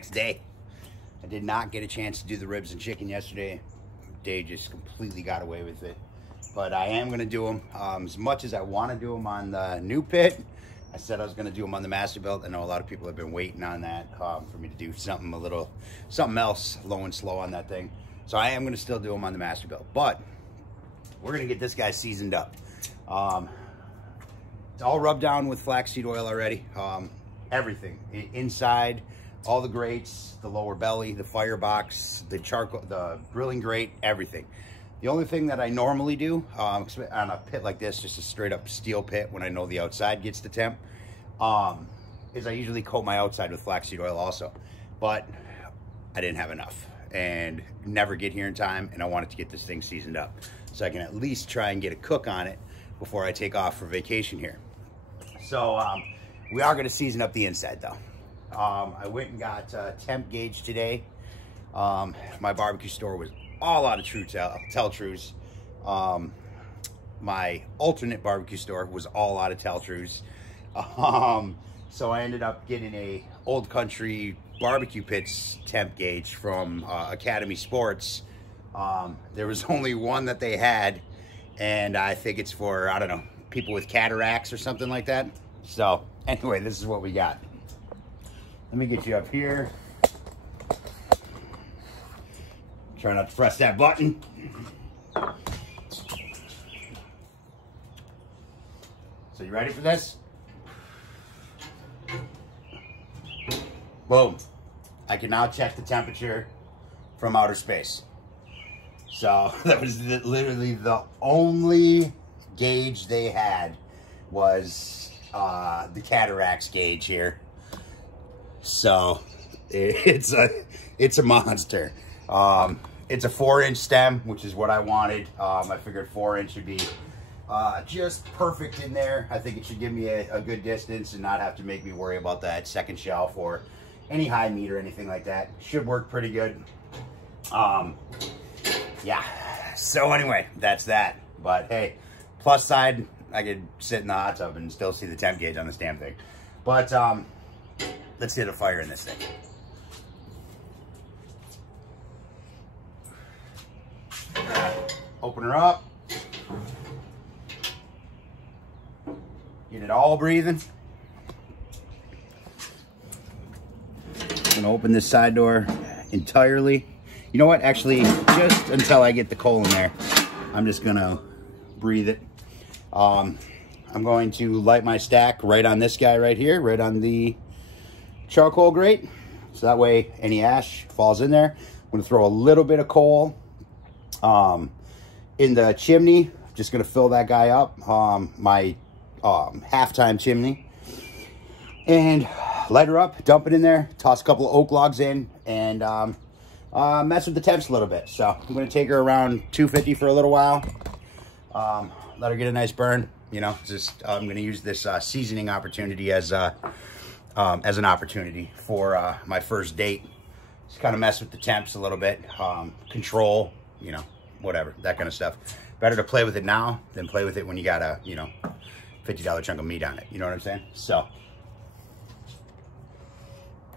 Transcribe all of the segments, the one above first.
next day. I did not get a chance to do the ribs and chicken yesterday. Dave just completely got away with it. But I am going to do them as much as I want to do them on the new pit. I said I was going to do them on the Masterbuilt. I know a lot of people have been waiting on that for me to do something else low and slow on that thing. So I am going to still do them on the Masterbuilt. But we're going to get this guy seasoned up. It's all rubbed down with flaxseed oil already. Everything inside, all the grates, the lower belly, the firebox, the charcoal, the grilling grate, everything. The only thing that I normally do on a pit like this, just a straight up steel pit when I know the outside gets the temp, is I usually coat my outside with flaxseed oil also. But I didn't have enough and never get here in time, and I wanted to get this thing seasoned up so I can at least try and get a cook on it before I take off for vacation here. So we are going to season up the inside though. I went and got a temp gauge today. My barbecue store was all out of tell-trues. My alternate barbecue store was all out of tell-trues. So I ended up getting a Old Country barbecue pits temp gauge from Academy Sports. There was only one that they had, and I think it's for, I don't know, people with cataracts or something like that. So anyway, this is what we got. Let me get you up here. Try not to press that button. So you ready for this? Boom. I can now check the temperature from outer space. So that was literally the only gauge they had was the cataracts gauge here. So it's a monster. It's a 4-inch stem, which is what I wanted. I figured 4-inch would be just perfect in there. I think it should give me a good distance and not have to make me worry about that second shelf or any high meat or anything like that. Should work pretty good. Yeah. So anyway, that's that. But hey, plus side, I could sit in the hot tub and still see the temp gauge on this damn thing. But let's hit a fire in this thing. Open her up. Get it all breathing. I'm gonna open this side door entirely. You know what? Actually, just until I get the coal in there, I'm just gonna breathe it. I'm going to light my stack right on this guy right here, right on the charcoal grate. So that way any ash falls in there. I'm gonna throw a little bit of coal in the chimney. Just gonna fill that guy up, my halftime chimney, and light her up, dump it in there, toss a couple of oak logs in, and mess with the temps a little bit. So I'm gonna take her around 250 for a little while, let her get a nice burn. You know, just I'm gonna use this seasoning opportunity as an opportunity for my first date. Just kind of mess with the temps a little bit, control, you know, whatever, that kind of stuff. Better to play with it now than play with it when you got a, you know, $50 chunk of meat on it. You know what I'm saying? So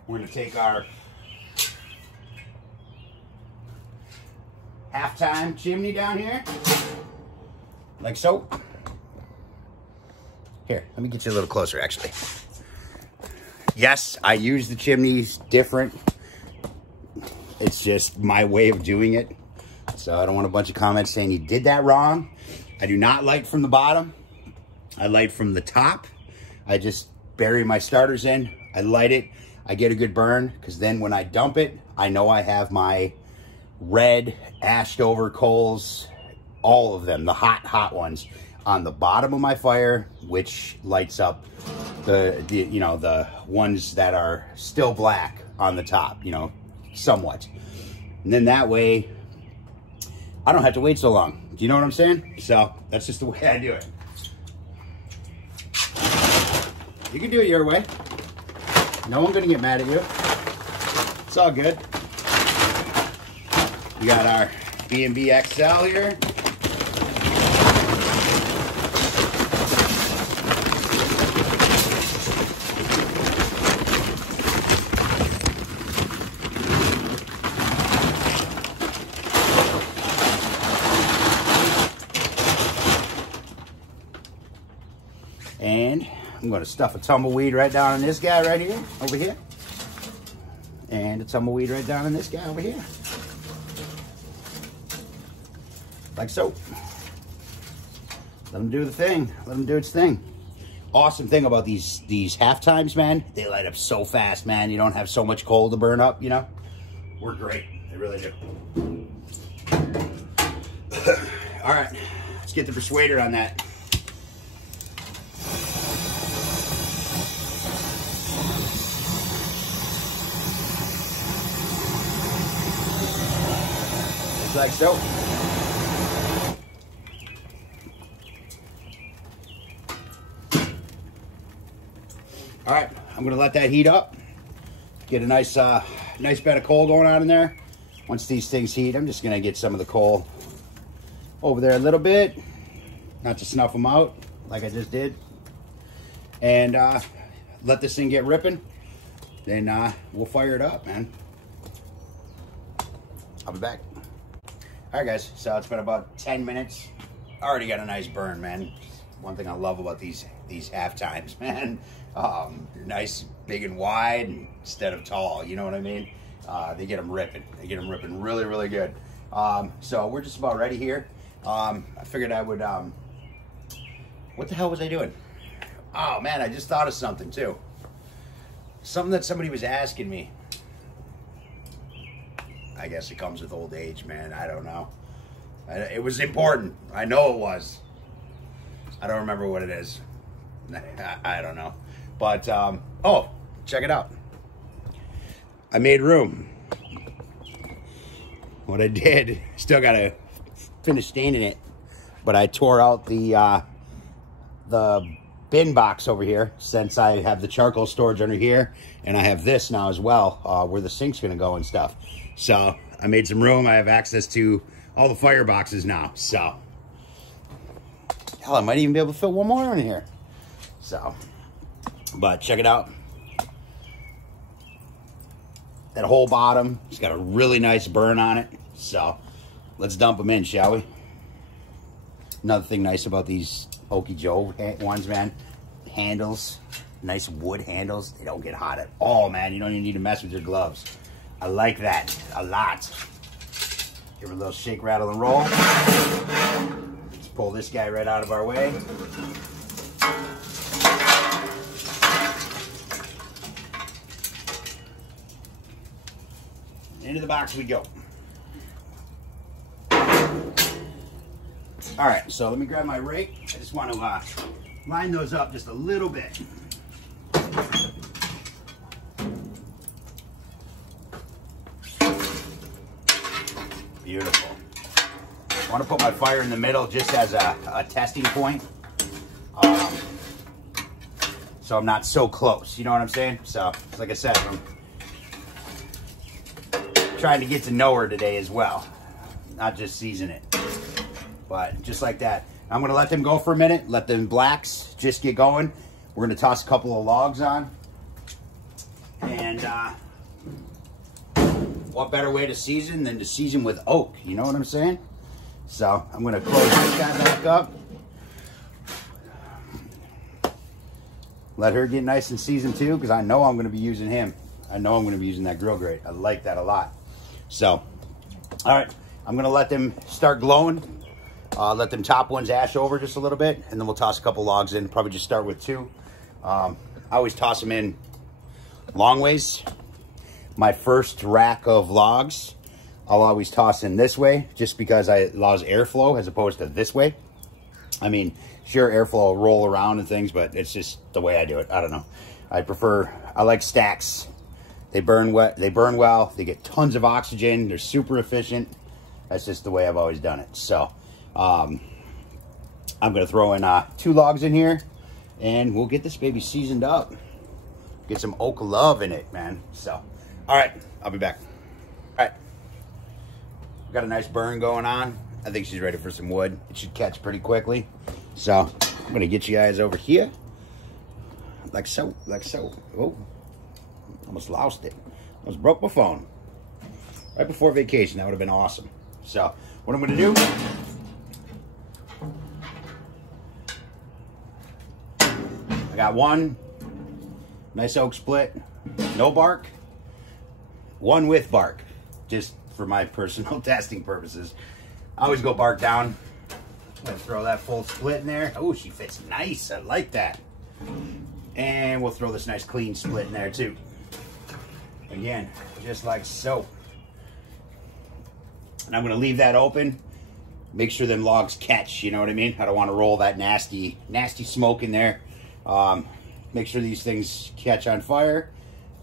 we're gonna take our halftime chimney down here, like so. Here, let me get you a little closer, actually. Yes, I use the chimneys different. It's just my way of doing it. So I don't want a bunch of comments saying you did that wrong. I do not light from the bottom. I light from the top. I just bury my starters in. I light it. I get a good burn, because then when I dump it, I know I have my red ashed over coals, all of them, the hot ones, on the bottom of my fire, which lights up the you know, the ones that are still black on the top, you know, somewhat. And then that way I don't have to wait so long. Do you know what I'm saying? So that's just the way I do it. You can do it your way. No one's gonna get mad at you. It's all good. We got our B&B XL here. I'm gonna stuff a tumbleweed right down in this guy right here, over here. And a tumbleweed right down in this guy over here. Like so. Let them do the thing. Let them do its thing. Awesome thing about these half times, man. They light up so fast, man. You don't have so much coal to burn up, you know. Work great. They really do. All right. Let's get the persuader on that. Just like so. All right, I'm gonna let that heat up. Get a nice bed of coal going on in there. Once these things heat, I'm just gonna get some of the coal over there a little bit, not to snuff them out like I just did, and let this thing get ripping. Then we'll fire it up, man. I'll be back. All right, guys. So it's been about 10 minutes. Already got a nice burn, man. One thing I love about these half times, man. They're nice, big and wide instead of tall. You know what I mean? They get them ripping. They get them ripping really, really good. So we're just about ready here. I figured I would. What the hell was I doing? Oh man, I just thought of something too. Something that somebody was asking me. I guess it comes with old age, man. I don't know. It was important. I know it was. I don't remember what it is. I don't know. But, oh, check it out. I made room. What I did, still got to finish staining it, but I tore out the bin box over here, since I have the charcoal storage under here, and I have this now as well, where the sink's going to go and stuff. So I made some room. I have access to all the fire boxes now. So, hell, I might even be able to fit one more in here. So, but check it out. That whole bottom, it's got a really nice burn on it. So, let's dump them in, shall we? Another thing nice about these Okie Joe ones, man, handles, nice wood handles. They don't get hot at all, man. You don't even need to mess with your gloves. I like that a lot. Give it a little shake, rattle, and roll. Let's pull this guy right out of our way. Into the box we go. All right, so let me grab my rake. I just want to line those up just a little bit. Beautiful. I want to put my fire in the middle just as a testing point. So I'm not so close, you know what I'm saying? So, like I said, I'm trying to get to know her today as well. Not just season it. But just like that. I'm going to let them go for a minute. Let them blacks just get going. We're going to toss a couple of logs on. And what better way to season than to season with oak? You know what I'm saying? So I'm going to close this guy back up. Let her get nice and seasoned too, because I know I'm going to be using him. I know I'm going to be using that grill grate. I like that a lot. So, all right. I'm going to let them start glowing. Let them top ones ash over just a little bit, and then we'll toss a couple logs in. Probably just start with 2. I always toss them in long ways. My first rack of logs, I'll always toss in this way, just because it allows airflow as opposed to this way. I mean, sure, airflow will roll around and things, but it's just the way I do it. I don't know. I like stacks. They burn wet. They burn well. They get tons of oxygen. They're super efficient. That's just the way I've always done it. So, I'm going to throw in 2 logs in here, and we'll get this baby seasoned up. Get some oak love in it, man. So, all right, I'll be back. All right, got a nice burn going on. I think she's ready for some wood. It should catch pretty quickly. So, I'm going to get you guys over here. Like so, like so. Oh, almost lost it. Almost broke my phone. Right before vacation, that would have been awesome. So, what I'm going to do, I got one nice oak split, no bark, one with bark, just for my personal testing purposes. I always go bark down. Let's throw that full split in there. Oh, she fits nice. I like that. And we'll throw this nice clean split in there too. Again, just like so. And I'm gonna leave that open. Make sure them logs catch, you know what I mean? I don't want to roll that nasty smoke in there. Make sure these things catch on fire.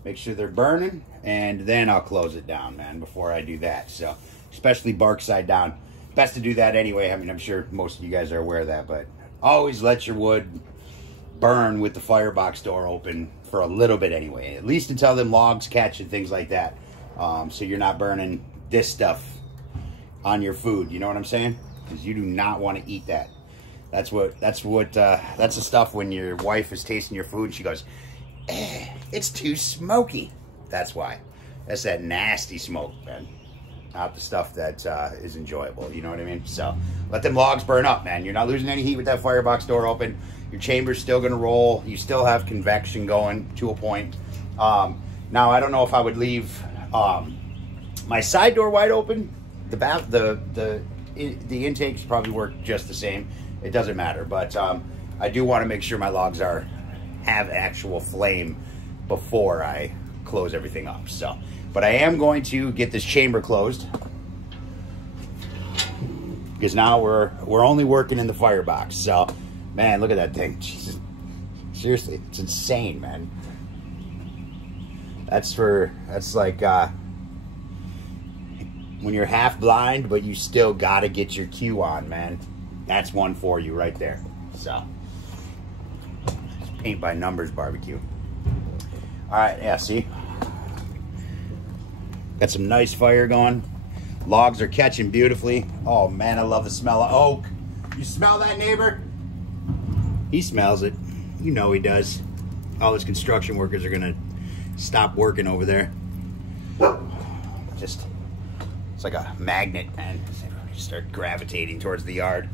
Make sure they're burning, and then I'll close it down, man, before I do that. So, especially bark side down. Best to do that anyway. I mean, I'm sure most of you guys are aware of that, but always let your wood burn with the firebox door open for a little bit anyway. At least until them logs catch and things like that. So you're not burning this stuff on your food, you know what I'm saying? Because you do not want to eat that. That's the stuff when your wife is tasting your food and she goes, it's too smoky. That's why. That's that nasty smoke, man. Not the stuff that is enjoyable, you know what I mean? So let them logs burn up, man. You're not losing any heat with that firebox door open. Your chamber's still gonna roll. You still have convection going to a point. Now I don't know if I would leave my side door wide open. The intakes probably work just the same. It doesn't matter, but I do want to make sure my logs have actual flame before I close everything up. So, but I am going to get this chamber closed because now we're only working in the firebox. So, man, look at that thing. Jesus, seriously, it's insane, man. That's like when you're half blind, but you still got to get your cue on, man. That's one for you right there. So, it's paint by numbers barbecue. All right, yeah, see? Got some nice fire going. Logs are catching beautifully. Oh, man, I love the smell of oak. You smell that, neighbor? He smells it. You know he does. All his construction workers are going to stop working over there. It's like a magnet, man. Just start gravitating towards the yard.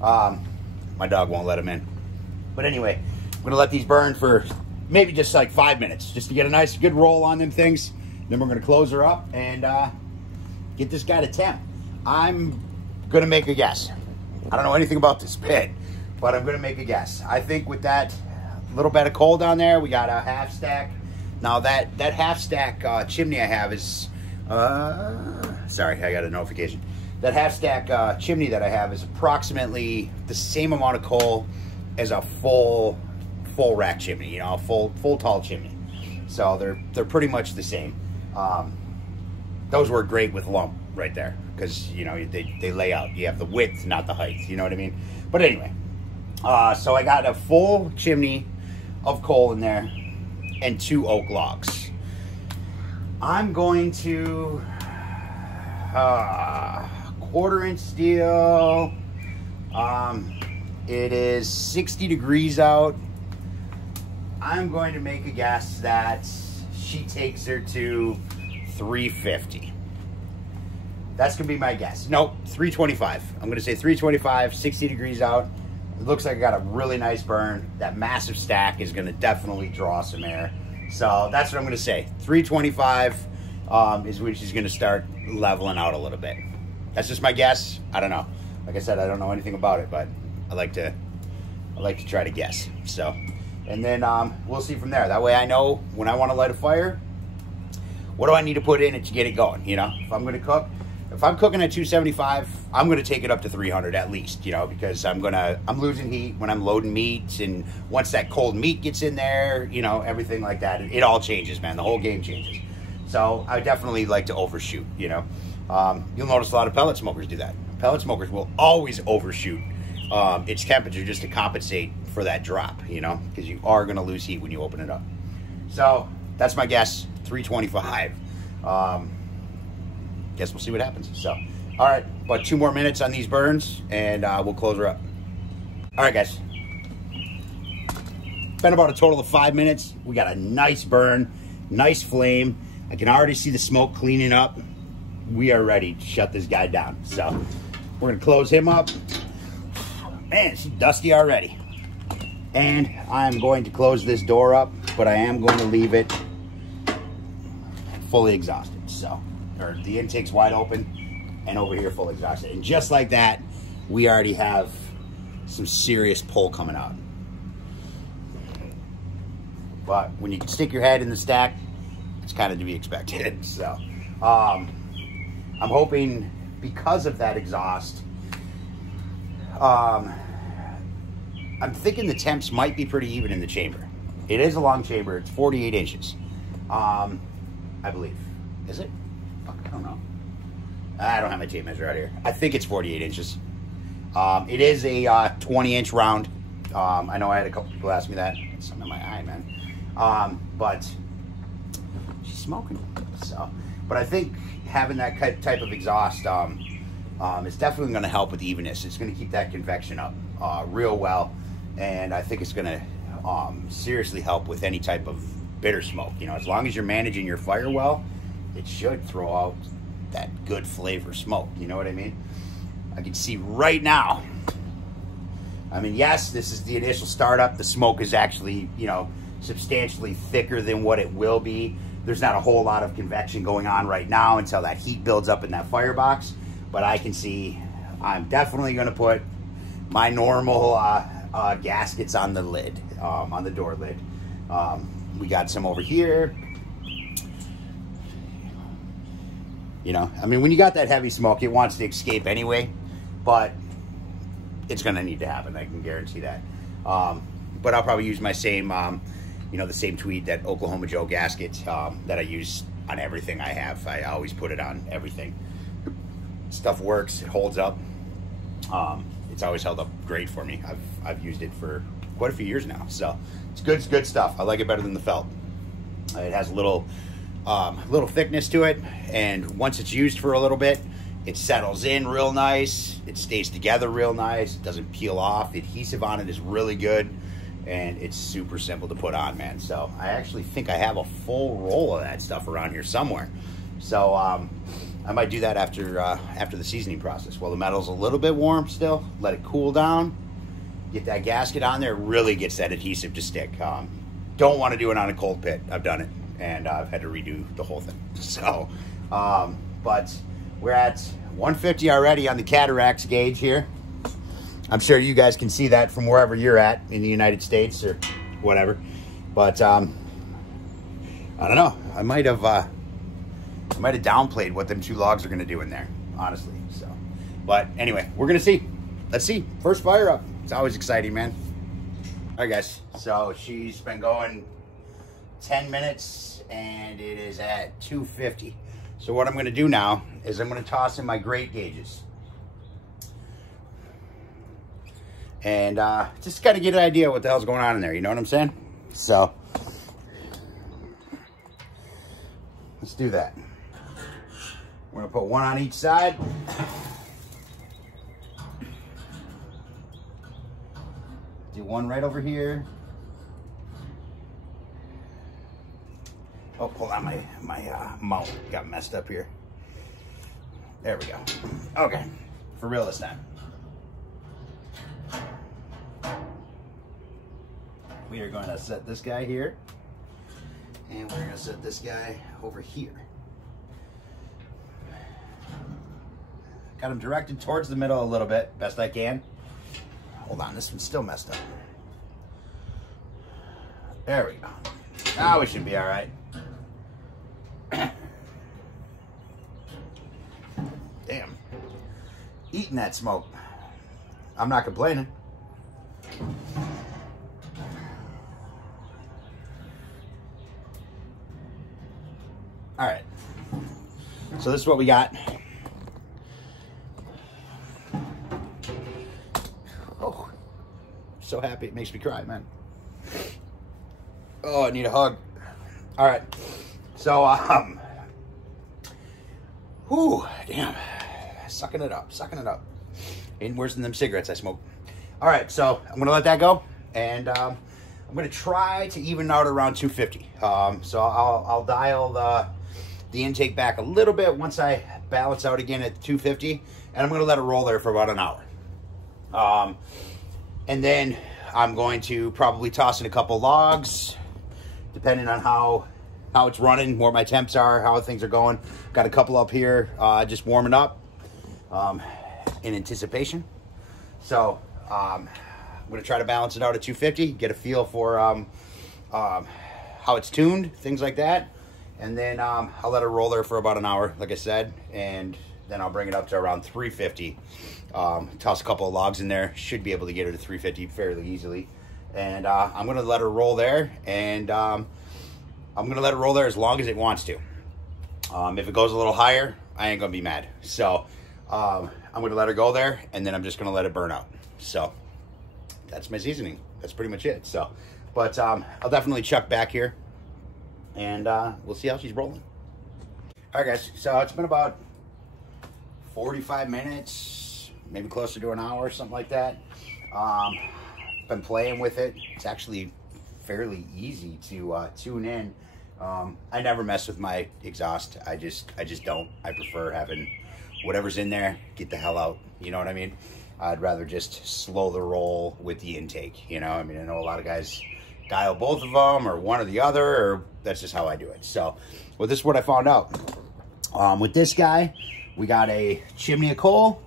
My dog won't let him in. But anyway, I'm gonna let these burn for maybe just like 5 minutes, just to get a nice, good roll on them things. Then we're gonna close her up and get this guy to temp. I'm gonna make a guess. I don't know anything about this pit, but I'm gonna make a guess. I think with that little bit of coal down there, we got a half stack. Now that half stack chimney I have is, sorry, I got a notification. That half stack chimney that I have is approximately the same amount of coal as a full rack chimney, you know, a full tall chimney. So they're pretty much the same. Those work great with lump right there because, you know, they lay out. You have the width, not the height, you know what I mean? But anyway, so I got a full chimney of coal in there and 2 oak logs. I'm going to 1/4-inch steel. It is 60 degrees out. I'm going to make a guess that she takes her to 350. That's gonna be my guess. Nope, 325. I'm gonna say 325, 60 degrees out. It looks like I got a really nice burn. That massive stack is gonna definitely draw some air. So that's what I'm gonna say. 325 is when she's gonna start leveling out a little bit. That's just my guess. I don't know. Like I said, I don't know anything about it, but I like to try to guess. So, and then we'll see from there. That way I know when I want to light a fire, what do I need to put in it to get it going? You know, if I'm going to cook, if I'm cooking at 275, I'm going to take it up to 300 at least, you know, because I'm losing heat when I'm loading meat. And once that cold meat gets in there, you know, everything like that, it all changes, man. The whole game changes. So I definitely like to overshoot, you know. You'll notice a lot of pellet smokers do that. Pellet smokers will always overshoot its temperature just to compensate for that drop, you know, because you are going to lose heat when you open it up. So that's my guess, 325. Guess we'll see what happens. So, all right, but 2 more minutes on these burns and we'll close her up. All right, guys. Been about a total of 5 minutes. We got a nice burn, nice flame. I can already see the smoke cleaning up. We are ready to shut this guy down. So we're gonna close him up. Man, she's dusty already. And I'm going to close this door up, but I am going to leave it fully exhausted. So, or the intake's wide open and over here fully exhausted. And just like that, we already have some serious pull coming out. But when you can stick your head in the stack, it's kind of to be expected. So, I'm hoping because of that exhaust, I'm thinking the temps might be pretty even in the chamber. It is a long chamber. It's 48 inches, I believe. Is it? Fuck, I don't know. I don't have my tape measure out here. I think it's 48 inches. It is a 20-inch round. I know I had a couple people ask me that. It's something in my eye, man. But she's smoking. So, but I think having that type of exhaust is definitely going to help with evenness. It's going to keep that convection up real well. And I think it's going to seriously help with any type of bitter smoke. You know, as long as you're managing your fire well, it should throw out that good flavor smoke. You know what I mean? I can see right now. I mean, yes, this is the initial startup. The smoke is actually, you know, substantially thicker than what it will be. There's not a whole lot of convection going on right now until that heat builds up in that firebox. But I can see I'm definitely going to put my normal gaskets on the lid, on the door lid. We got some over here. You know, I mean, when you got that heavy smoke, it wants to escape anyway, but it's going to need to happen. I can guarantee that. But I'll probably use my same, you know, the same tweed, that Oklahoma Joe gasket that I use on everything I have. I always put it on everything. Stuff works. It holds up. It's always held up great for me. I've used it for quite a few years now, so it's good stuff. I like it better than the felt. It has a little thickness to it, and once it's used for a little bit, it settles in real nice. It stays together real nice. It doesn't peel off. The adhesive on it is really good, and it's super simple to put on, man. So I actually think I have a full roll of that stuff around here somewhere. So I might do that after the seasoning process. While the metal's a little bit warm still, let it cool down, get that gasket on there, really gets that adhesive to stick. Don't want to do it on a cold pit. I've done it, and I've had to redo the whole thing. So, but we're at 150 already on the cataracts gauge here. I'm sure you guys can see that from wherever you're at in the United States or whatever. But I don't know. I might have downplayed what them two logs are going to do in there, honestly. So, but anyway, we're going to see. Let's see. First fire up. It's always exciting, man. All right, guys. So she's been going 10 minutes, and it is at 250. So what I'm going to do now is I'm going to toss in my grate gauges. And just got to get an idea what the hell's going on in there. You know what I'm saying? So let's do that. We're going to put one on each side. Do one right over here. Oh, hold on, my mount got messed up here. There we go. Okay, for real this time. We are going to set this guy here, and we're going to set this guy over here. Got him directed towards the middle a little bit, best I can. Hold on, this one's still messed up. There we go. Now we should be all right. Damn. Eating that smoke. I'm not complaining. All right. So this is what we got. Oh, so happy. It makes me cry, man. Oh, I need a hug. All right. So, whew, damn. Sucking it up. Ain't worse than them cigarettes I smoke. All right, so I'm going to let that go. And I'm going to try to even out around 250. So I'll dial the intake back a little bit once I balance out again at 250. And I'm going to let it roll there for about an hour. And then I'm going to probably toss in a couple logs, depending on how it's running, where my temps are, how things are going. Got a couple up here, just warming up in anticipation. So I'm gonna try to balance it out at 250, get a feel for how it's tuned, things like that. And then I'll let it roll there for about an hour, like I said, and then I'll bring it up to around 350. Toss a couple of logs in there, should be able to get her to 350 fairly easily. And I'm gonna let her roll there, and I'm gonna let it roll there as long as it wants to. If it goes a little higher, I ain't gonna be mad. So I'm gonna let her go there, and then I'm just gonna let it burn out. So that's my seasoning. That's pretty much it. So, but I'll definitely check back here, and we'll see how she's rolling. All right, guys. So it's been about 45 minutes, maybe closer to an hour, something like that. Been playing with it. It's actually fairly easy to tune in. I never mess with my exhaust. I just don't. I prefer having whatever's in there, get the hell out. You know what I mean? I'd rather just slow the roll with the intake. You know, I mean, I know a lot of guys dial both of them or one or the other, or that's just how I do it. So, well, this is what I found out. With this guy, we got a chimney of coal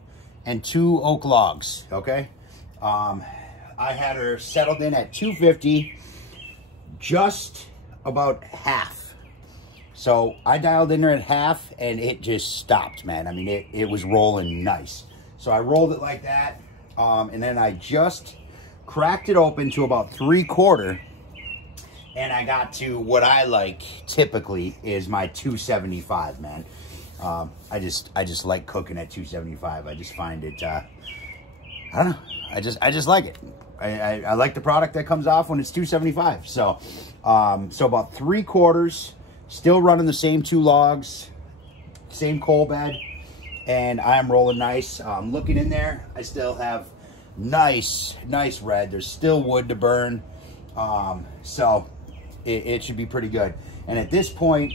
and 2 oak logs, okay? I had her settled in at 250, just about half. So I dialed in there at half, and it just stopped, man. I mean, it was rolling nice. So I rolled it like that, and then I just cracked it open to about 3/4, and I got to what I like typically is my 275, man. I just like cooking at 275. I just find it, I don't know. I just like it. I like the product that comes off when it's 275. So, so about 3/4, still running the same 2 logs, same coal bed, and I am rolling nice. Looking in there, I still have nice red. There's still wood to burn. So it should be pretty good. And at this point,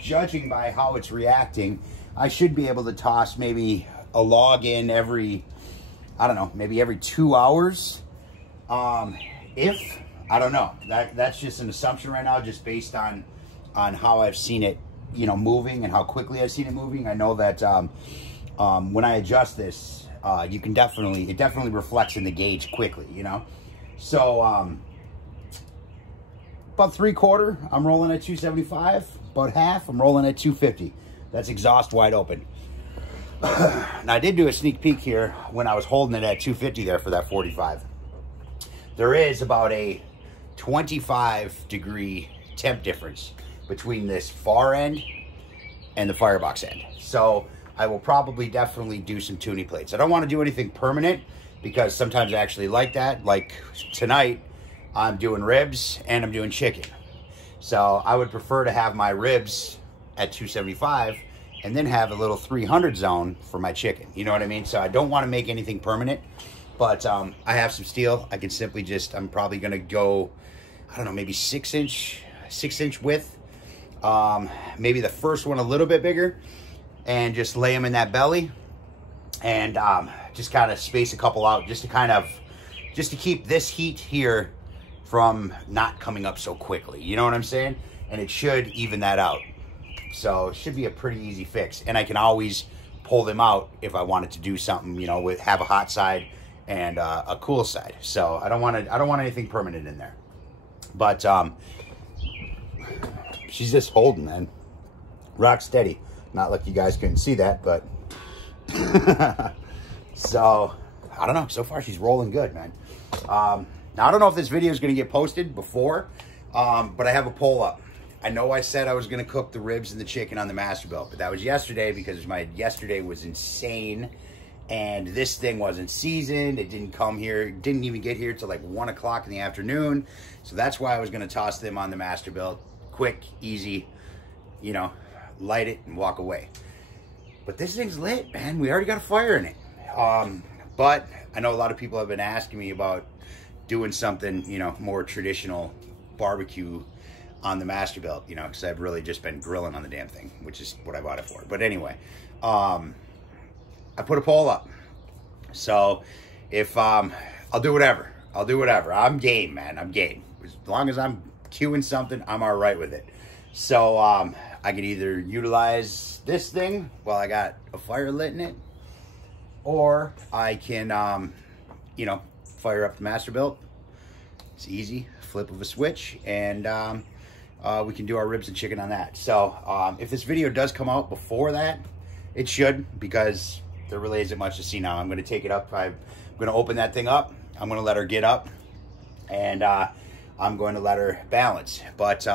judging by how it's reacting, I should be able to toss maybe a log in every, I don't know, maybe every 2 hours. I don't know, that's just an assumption right now, just based on how I've seen it, you know, moving, and how quickly I've seen it moving. I know that when I adjust this, you can it definitely reflects in the gauge quickly, you know. So about 3/4, I'm rolling at 275. About half, I'm rolling at 250. That's exhaust wide open. Now, I did do a sneak peek here when I was holding it at 250 there for that 45. There is about a 25-degree temp difference between this far end and the firebox end. So I will probably definitely do some tuning plates. I don't want to do anything permanent, because sometimes I actually like that. Like tonight, I'm doing ribs and I'm doing chicken. So I would prefer to have my ribs at 275 and then have a little 300 zone for my chicken. You know what I mean? So I don't want to make anything permanent, but I have some steel. I can simply just, I'm probably going to go, I don't know, maybe 6-inch width. Maybe the first one a little bit bigger, and just lay them in that belly, and just kind of space a couple out, just to keep this heat here from not coming up so quickly. You know what I'm saying? And it should even that out. So it should be a pretty easy fix. And I can always pull them out if I wanted to do something, you know, have a hot side and a cool side. So I don't want anything permanent in there. But she's just holding, man. Rock steady. Not like you guys couldn't see that, but so I don't know. So far she's rolling good, man. Now, I don't know if this video is going to get posted before, but I have a poll up. I know I said I was going to cook the ribs and the chicken on the Masterbuilt, but that was yesterday, because my yesterday was insane, and this thing wasn't seasoned. It didn't come here. It didn't even get here till like 1 o'clock in the afternoon. So that's why I was going to toss them on the Masterbuilt. Quick, easy, you know, light it and walk away. But this thing's lit, man. We already got a fire in it. But I know a lot of people have been asking me about doing something, you know, more traditional barbecue on the Masterbuilt, you know, because I've really just been grilling on the damn thing, which is what I bought it for. But anyway, I put a poll up. So if I'll do whatever. I'll do whatever. I'm game, man. I'm game. As long as I'm queuing something, I'm all right with it. So I can either utilize this thing while I got a fire lit in it, or I can, you know, fire up the Masterbuilt. It's easy, flip of a switch, and we can do our ribs and chicken on that. So if this video does come out before that, it should, because there really isn't much to see now. I'm going to take it up. I'm going to open that thing up. I'm going to let her get up, and I'm going to let her balance. But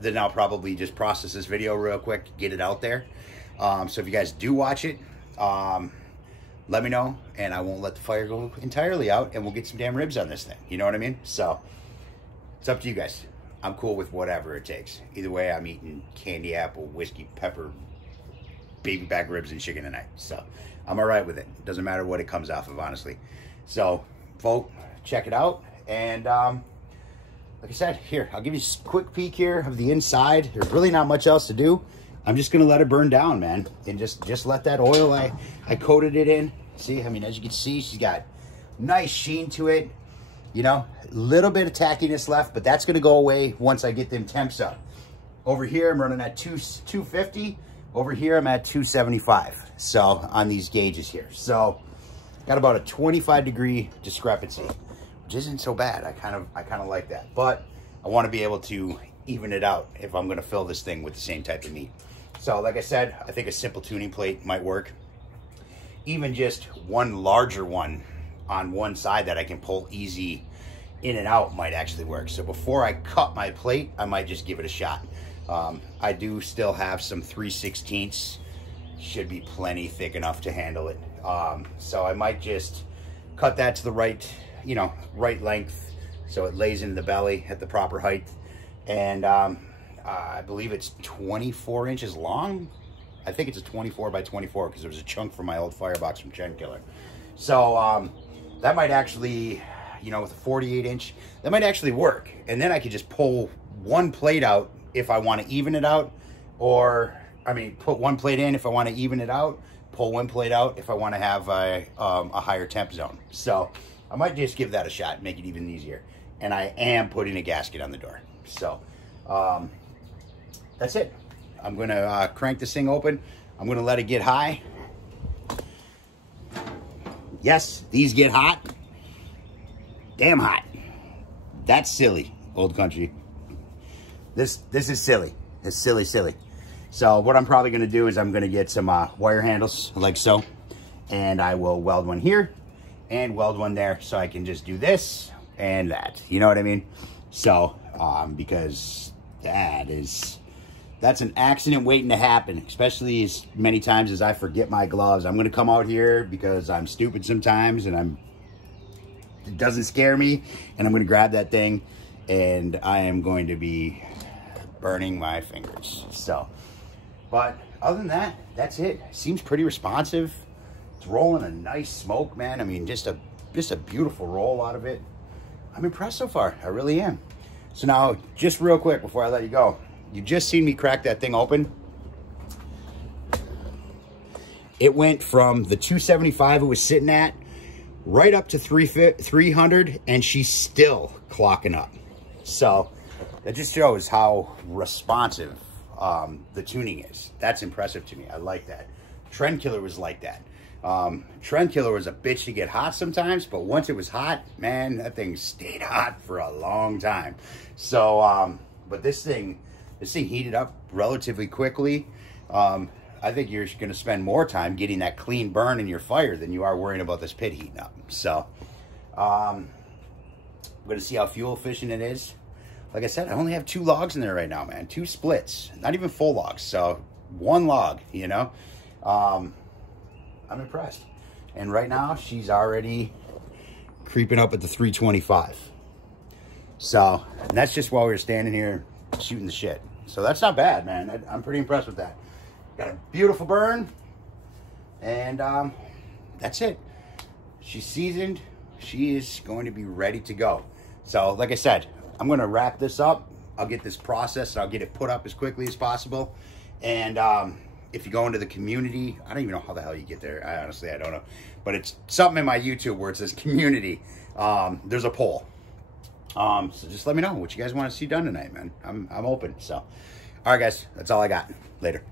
then I'll probably just process this video real quick, get it out there. So if you guys do watch it, let me know, and I won't let the fire go entirely out, and we'll get some damn ribs on this thing. You know what I mean? So it's up to you guys. I'm cool with whatever it takes. Either way, I'm eating candy apple, whiskey, pepper, baby back ribs, and chicken tonight. So I'm all right with it. Doesn't matter what it comes off of, honestly. So vote, check it out, and like I said, here, I'll give you a quick peek here of the inside. There's really not much else to do. I'm just gonna let it burn down, man, and just let that oil I coated it in. See, I mean, as you can see, she's got nice sheen to it. You know, a little bit of tackiness left, but that's gonna go away once I get them temps up. Over here, I'm running at 250. Over here, I'm at 275. So on these gauges here, so got about a 25-degree discrepancy, which isn't so bad. I kind of like that, but I want to be able to even it out if I'm going to fill this thing with the same type of meat. So like I said, I think a simple tuning plate might work. Even just one larger one on one side that I can pull easy in and out might actually work. So before I cut my plate, I might just give it a shot. I do still have some 3/16. Should be plenty thick enough to handle it. So I might just cut that to the right, you know, right length, so it lays into the belly at the proper height. And I believe it's 24 inches long. I think it's a 24 by 24 because there was a chunk from my old firebox from Trend Killer. So that might actually, you know, with a 48-inch, that might actually work. And then I could just pull one plate out if I want to even it out, or I mean, put one plate in if I want to even it out, pull one plate out if I want to have a higher temp zone. So I might just give that a shot, make it even easier. And I am putting a gasket on the door. So that's it. I'm going to crank this thing open. I'm going to let it get high. Yes, these get hot. Damn hot. That's silly, old country. This is silly. It's silly. So what I'm probably going to do is I'm going to get some wire handles like so, and I will weld one here and weld one there, so I can just do this and that. You know what I mean? So because that's an accident waiting to happen, especially as many times as I forget my gloves. I'm going to come out here because I'm stupid sometimes, and it doesn't scare me, and I'm going to grab that thing, and I am going to be burning my fingers. So, but other than that, that's it. Seems pretty responsive. It's rolling a nice smoke, man. I mean, just a beautiful roll out of it. I'm impressed so far. I really am. So now, just real quick before I let you go, you just seen me crack that thing open. It went from the 275 it was sitting at right up to 300, and she's still clocking up. So that just shows how responsive the tuning is. That's impressive to me. I like that. Trend Killer was like that. Trend Killer was a bitch to get hot sometimes, but once it was hot, man, that thing stayed hot for a long time. So, but this thing heated up relatively quickly. I think you're going to spend more time getting that clean burn in your fire than you are worrying about this pit heating up. So, I'm going to see how fuel efficient it is. Like I said, I only have 2 logs in there right now, man. 2 splits, not even full logs. So 1 log, you know. I'm impressed. And right now she's already creeping up at the 325. So, and that's just while we were standing here shooting the shit. So that's not bad, man. I'm pretty impressed with that. Got a beautiful burn, and that's it. She's seasoned. She is going to be ready to go. So like I said, I'm going to wrap this up. I'll get this processed. I'll get it put up as quickly as possible. And if you go into the community, I don't even know how the hell you get there. Honestly, I don't know. But it's something in my YouTube where it says community. There's a poll. So just let me know what you guys want to see done tonight, man. I'm open. So, all right, guys, that's all I got. Later.